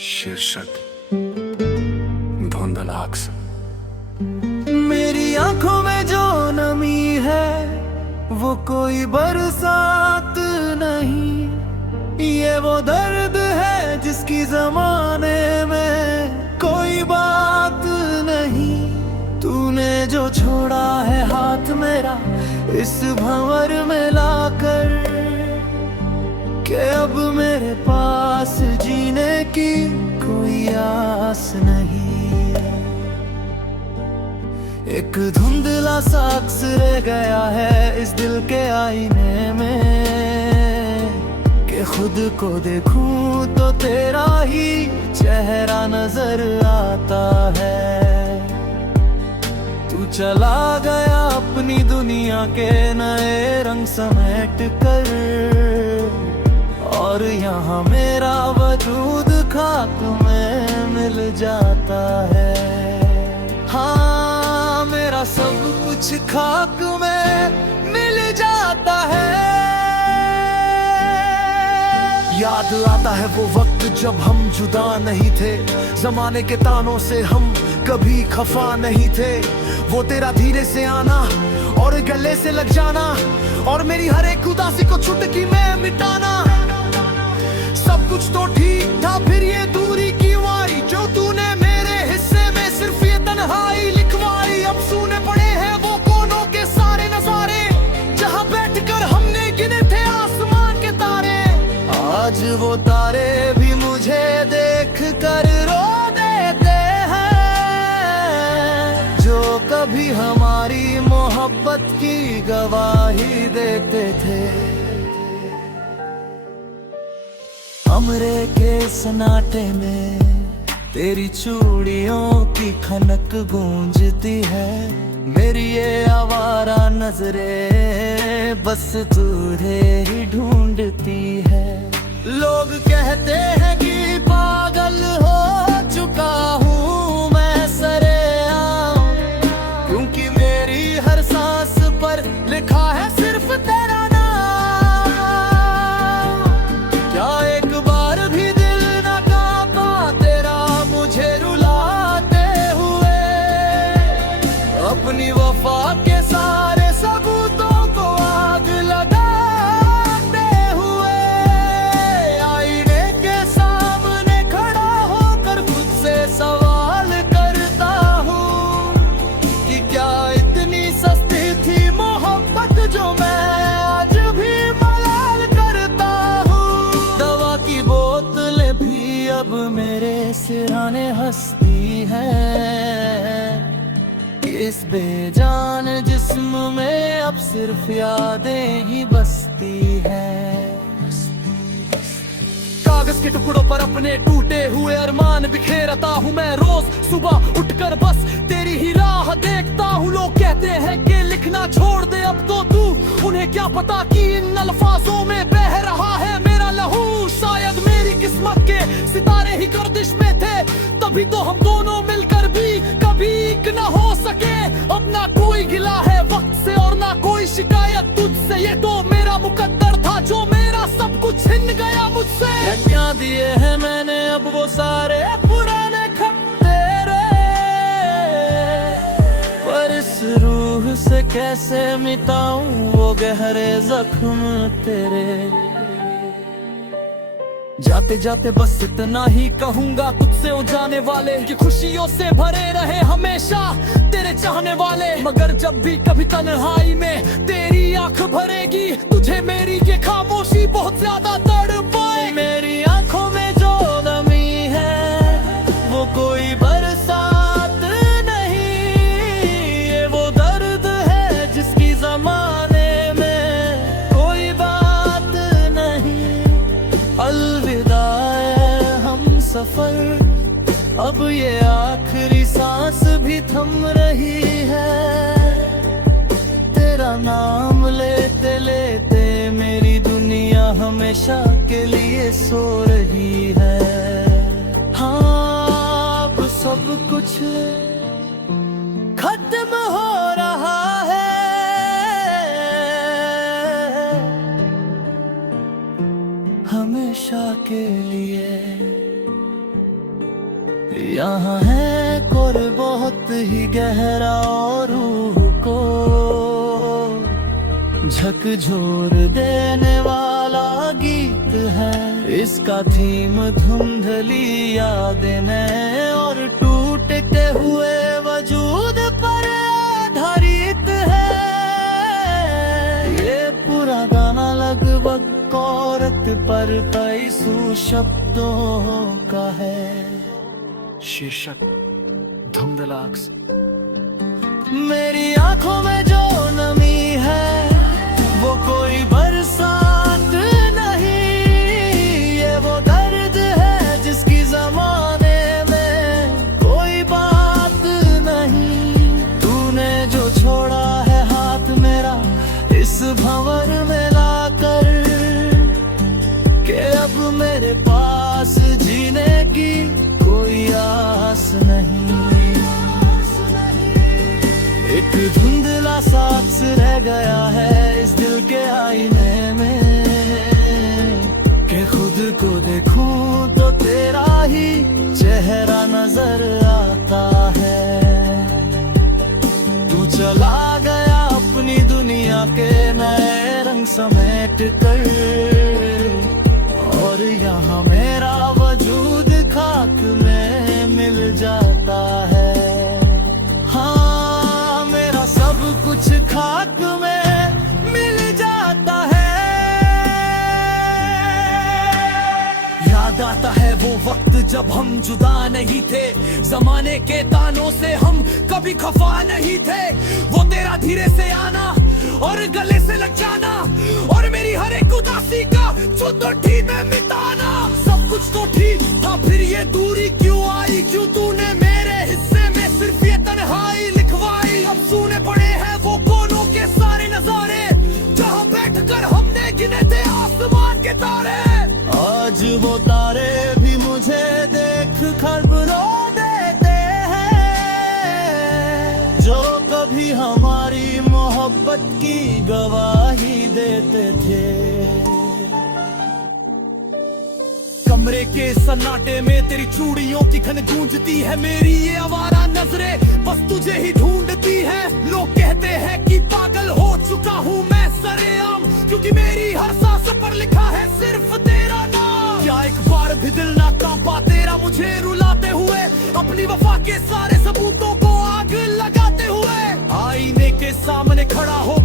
शीर्षक धुंधला अक्सर। मेरी आंखों में जो नमी है वो कोई बरसात नहीं, ये वो दर्द है जिसकी जमाने में कोई बात नहीं। तूने जो छोड़ा है हाथ मेरा इस भंवर में लाकर, कि अब मेरे पास जीने की कोई आस नहीं। एक धुंधला सा अक्स रह गया है इस दिल के आईने में, कि खुद को देखूं तो तेरा ही चेहरा नजर आता है। तू चला गया अपनी दुनिया के नए रंग समेट कर, और यहाँ मेरा वजूद खाक में मिल जाता है। हाँ, मेरा सब कुछ खाक में मिल जाता है। याद आता है वो वक्त जब हम जुदा नहीं थे, जमाने के तानों से हम कभी खफा नहीं थे। वो तेरा धीरे से आना और गले से लग जाना, और मेरी हर एक उदासी को चुटकी में मिटाना। सब कुछ तो ठीक था, फिर ये दूरी क्यों आई जो तूने मेरे हिस्से में सिर्फ ये तन्हाई लिखवाई। अब सुने पड़े हैं वो कोनों के सारे नजारे, जहाँ बैठकर हमने गिने थे आसमान के तारे। आज वो तारे भी मुझे देख कर रो देते हैं, जो कभी हमारी मोहब्बत की गवाही देते थे। कमरे के सन्नाटे में तेरी चूड़ियों की खनक गूंजती है। मेरी ये आवारा नजरें बस तुझे ही ढूंढती है। लोग कहते हैं कि पागल हो चुका हूँ मैं सरेआम, क्योंकि मेरी हर सांस पर लिखा है सिर्फ तेरा। अपनी वफा के सारे सबूतों को आग लगाते हुए, आईने के सामने खड़ा होकर खुद से सवाल करता हूँ कि क्या इतनी सस्ती थी मोहब्बत जो मैं आज भी मलाल करता हूँ। दवा की बोतलें भी अब मेरे सिरहाने हंसती हैं, इस बेजान जिस्म में अब सिर्फ यादें ही बसती हैं। कागज के टुकड़ों पर अपने टूटे हुए अरमान बिखेरता हूँ मैं रोज सुबह उठकर, बस तेरी ही राह देखता हूँ। लोग कहते हैं कि लिखना छोड़ दे अब तो तू, उन्हें क्या पता कि इन अल्फाजों में बह रहा है मेरा लहू। शायद मेरी किस्मत के सितारे ही गर्दिश में थे, तभी तो हम दोनों मिलकर भी कभी एक न हो सके। अब ना कोई गिला है वक्त से और ना कोई शिकायत तुझसे, ये तो मेरा मुकद्दर था जो मेरा सब कुछ छिन गया मुझसे। क्या दिए हैं मैंने अब वो सारे पुराने खत तेरे, पर इस रूह से कैसे मिटाऊं वो गहरे जख्म तेरे। जाते जाते बस इतना ही कहूंगा तुझसे ओ जाने वाले, कि खुशियों से भरे रहे हमेशा तेरे चाहने वाले। मगर जब भी कभी तन्हाई में तेरी आंख भरेगी, तुझे मेरी ये खामोशी बहुत ज्यादा तड़पाएगी। मेरी आंखों में जो नमी है वो कोई बरसात नहीं, ये वो दर्द है जिसकी जमाने में कोई बात नहीं। अलविदा हम सफर, अब ये आखिरी सांस भी थम रही है। तेरा नाम लेते लेते मेरी दुनिया हमेशा के लिए सो रही है। हाँ, अब सब कुछ खत्म हो रहा है, हमेशा के लिए। यहाँ है कोई बहुत ही गहरा और रूह को झकझोर देने वाला गीत है। इसका थीम धुंधली यादें नए और टूटते हुए वजूद पर आधारित है। ये पूरा गाना लगभग औरत पर कई सौ शब्दों का है। शीर्षक धुंधला अक्स। मेरी आंखों में जो नमी है वो कोई बरसात नहीं, ये वो दर्द है जिसकी जमाने में कोई बात नहीं। तूने जो छोड़ा है हाथ मेरा इस भंवर में लाकर, के अब मेरे पास जीने की कोई आस नहीं। एक धुंधला सा अक्स रह गया है इस दिल के आईने में, कि खुद को देखूं तो तेरा ही चेहरा नजर आता है। तू चला गया अपनी दुनिया के नए रंग समेट कर, और यहाँ मेरा वजूद खाक में मिल जाता है। हाँ, मेरा सब कुछ खाक में मिल जाता है। याद आता है वो वक्त जब हम जुदा नहीं थे, जमाने के तानों से हम कभी खफा नहीं थे। वो तेरा धीरे से आना और गले से लग जाना, और मेरी हर एक उदासी का चुटकी में मिटाना। सब कुछ तो ठीक था, फिर ये दूरी क्यों आई? क्यों तूने मेरे हिस्से में सिर्फ ये तन्हाई लिखवाई? अब सुने पड़े हैं वो कोनों के सारे नजारे, जहाँ बैठकर हमने गिने थे आसमान के तारे। आज वो तारे भी मुझे देख खबरों देते हैं, जो कभी हमारी मोहब्बत की गवाही देते थे। कमरे के सन्नाटे में तेरी चूड़ियों की खन गूंजती है। मेरी ये आवारा नजरें बस तुझे ही ढूंढती है। लोग कहते हैं कि पागल हो चुका हूँ मैं सरेआम, क्योंकि मेरी हर सांस पर लिखा है सिर्फ तेरा नाम। क्या एक बार भी दिल ना कांपा तेरा मुझे रुलाते हुए, अपनी वफा के सारे सबूतों को आग लगाते हुए? आईने के सामने खड़ा हो